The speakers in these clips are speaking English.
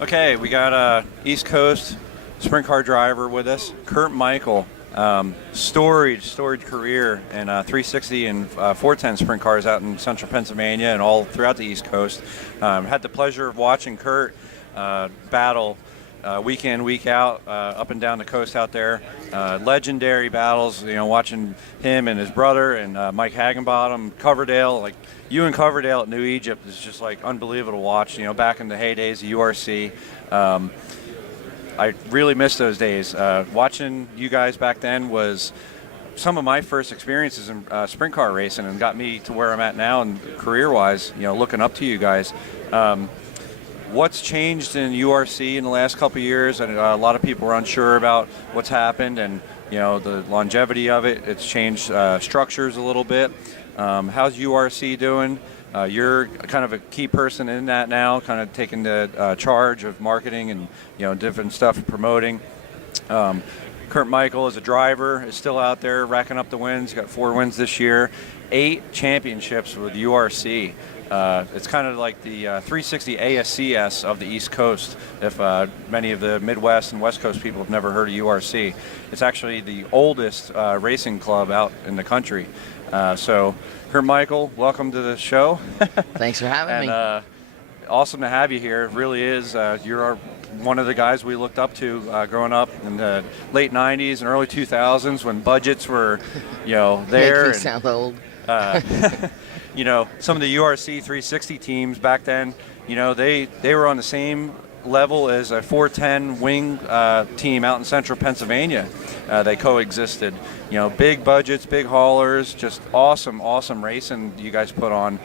Okay, we got a East Coast sprint car driver with us, Kurt Michael. Storied career in 360 and 410 sprint cars out in central Pennsylvania and all throughout the East Coast. Had the pleasure of watching Kurt battle week in, week out, up and down the coast out there. Legendary battles, watching him and his brother and Mike Hagenbottom, Coverdale. Like, you and Coverdale at New Egypt is just like unbelievable to watch, back in the heydays of URC. I really miss those days. Watching you guys back then was some of my first experiences in sprint car racing and got me to where I'm at now and career-wise, looking up to you guys. What's changed in URC in the last couple of years? And a lot of people are unsure about what's happened and, the longevity of it. It's changed structures a little bit. How's URC doing? You're kind of a key person in that now, kind of taking the charge of marketing and different stuff, promoting. Kurt Michael as a driver is still out there racking up the wins. He's got 4 wins this year, 8 championships with URC. It's kind of like the 360 ASCS of the East Coast, if many of the Midwest and West Coast people have never heard of URC. It's actually the oldest racing club out in the country. So, Kurt Michael, welcome to the show. Thanks for having me. Awesome to have you here. It really is. You're one of the guys we looked up to growing up in the late 90s and early 2000s when budgets were, there. Makes me sound old. Some of the URC 360 teams back then, they were on the same level as a 410 wing team out in central Pennsylvania. They coexisted. Big budgets, big haulers, just awesome racing you guys put on.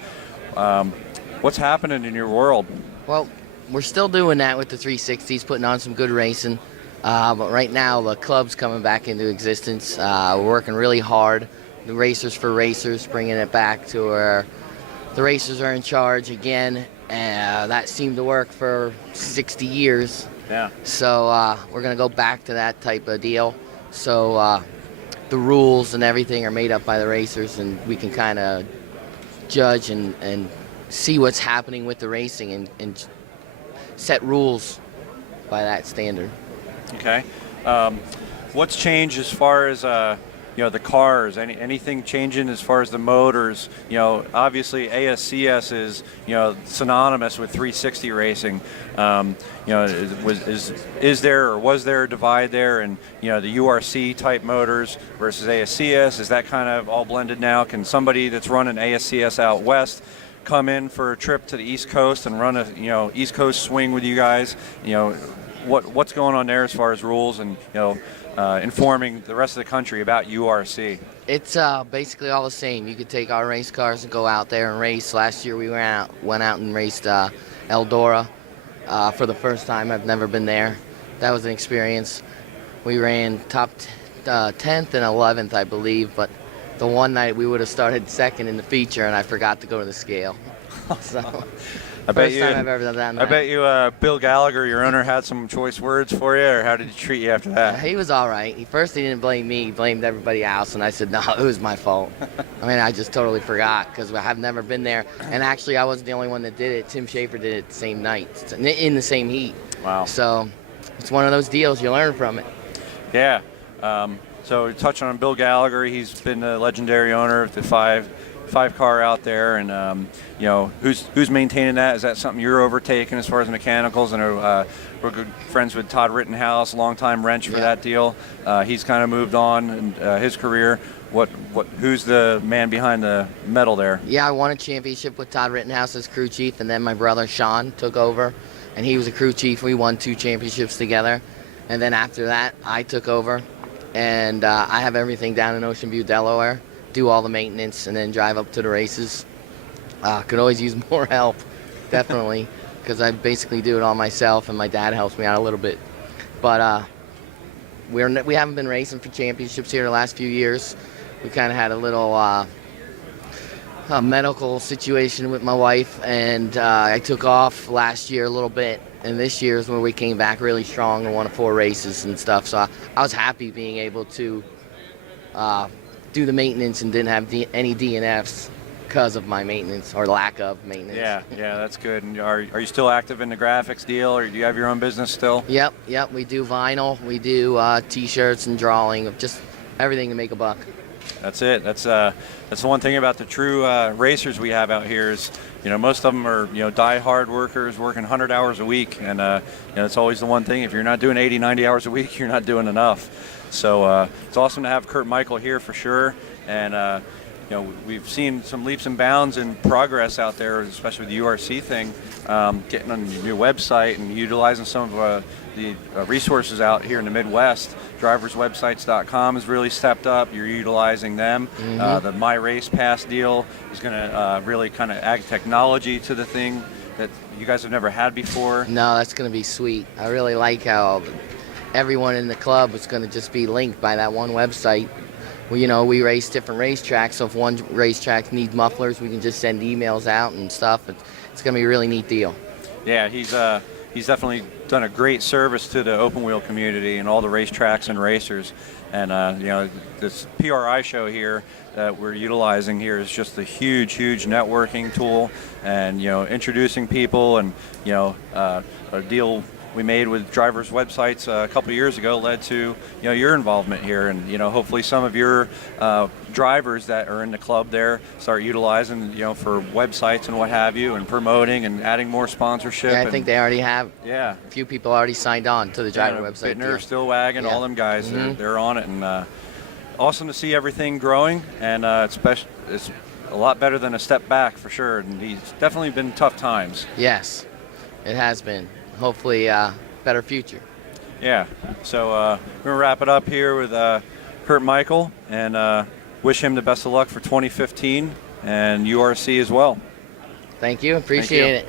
What's happening in your world? Well, we're still doing that with the 360s, putting on some good racing. But right now, the club's coming back into existence. We're working really hard. The Racers for Racers, bringing it back to where the racers are in charge again. That seemed to work for 60 years. Yeah. So we're going to go back to that type of deal. So the rules and everything are made up by the racers, and we can kind of judge and see what's happening with the racing and set rules by that standard. Okay. What's changed as far as the cars? Anything changing as far as the motors? Obviously ASCS is synonymous with 360 racing. Is there or was there a divide there? And the URC type motors versus ASCS, is that kind of all blended now? Can somebody that's running ASCS out west come in for a trip to the East Coast and run a East Coast swing with you guys? What's going on there as far as rules and informing the rest of the country about URC? It's basically all the same. You could take our race cars and go out there and race. Last year we went out and raced Eldora for the first time. I've never been there. That was an experience. We ran top 10th and 11th, I believe, but the one night we would have started second in the feature, and I forgot to go to the scale. So, first time I've ever done that. I bet you Bill Gallagher, your owner, had some choice words for you, or how did he treat you after that? He was all right. He didn't blame me. He blamed everybody else, and I said, no, it was my fault. I just totally forgot because I've never been there. And actually, I wasn't the only one that did it. Tim Schaefer did it the same night, in the same heat. Wow. So it's one of those deals. You learn from it. Yeah. So touching on Bill Gallagher, he's been the legendary owner of the five car out there, and who's maintaining that? Is that something you're overtaking as far as mechanicals? And we're good friends with Todd Rittenhouse, longtime wrench for that deal. He's kind of moved on in his career. Who's the man behind the medal there? Yeah, I won a championship with Todd Rittenhouse as crew chief, and then my brother Sean took over, and he was a crew chief. We won 2 championships together, and then after that, I took over. And I have everything down in Ocean View, Delaware, do all the maintenance, and then drive up to the races. Could always use more help, definitely, because I basically do it all myself, and my dad helps me out a little bit. But we haven't been racing for championships here the last few years. We kind of had a little medical situation with my wife, and I took off last year a little bit. And this year is when we came back really strong and won 4 races and stuff. So I was happy being able to do the maintenance and didn't have any DNFs because of my maintenance or lack of maintenance. Yeah, that's good. And are you still active in the graphics deal, or do you have your own business still? Yep. We do vinyl. We do T-shirts and drawing of just everything to make a buck. That's it. That's the one thing about the true racers we have out here is, most of them are, die-hard workers working 100 hours a week. And, it's always the one thing. If you're not doing 80, 90 hours a week, you're not doing enough. So it's awesome to have Kurt Michael here for sure. And, we've seen some leaps and bounds in progress out there, especially with the URC thing, getting on your website and utilizing some of the resources out here in the Midwest. Driverswebsites.com has really stepped up. You're utilizing them. The My Race Pass deal is going to really kind of add technology to the thing that you guys have never had before. No, that's going to be sweet. I really like how everyone in the club is going to just be linked by that one website. We race different racetracks, so if one racetrack needs mufflers, we can just send emails out and stuff. It's going to be a really neat deal. Yeah, he's definitely done a great service to the open wheel community and all the racetracks and racers. And this PRI show here that we're utilizing here is just a huge networking tool, and introducing people, and a deal we made with drivers' websites a couple of years ago led to your involvement here, and hopefully some of your drivers that are in the club there start utilizing for websites and what have you, and promoting and adding more sponsorship. Yeah, I think they already have. Yeah, a few people already signed on to the driver website. Bittner, Stillwagon, all them guys, they're on it, and awesome to see everything growing, and it's a lot better than a step back for sure. And he's definitely been tough times. Yes, it has been. Hopefully better future. Yeah, so we're going to wrap it up here with Kurt Michael, and wish him the best of luck for 2015 and URC as well. Thank you. Appreciate it.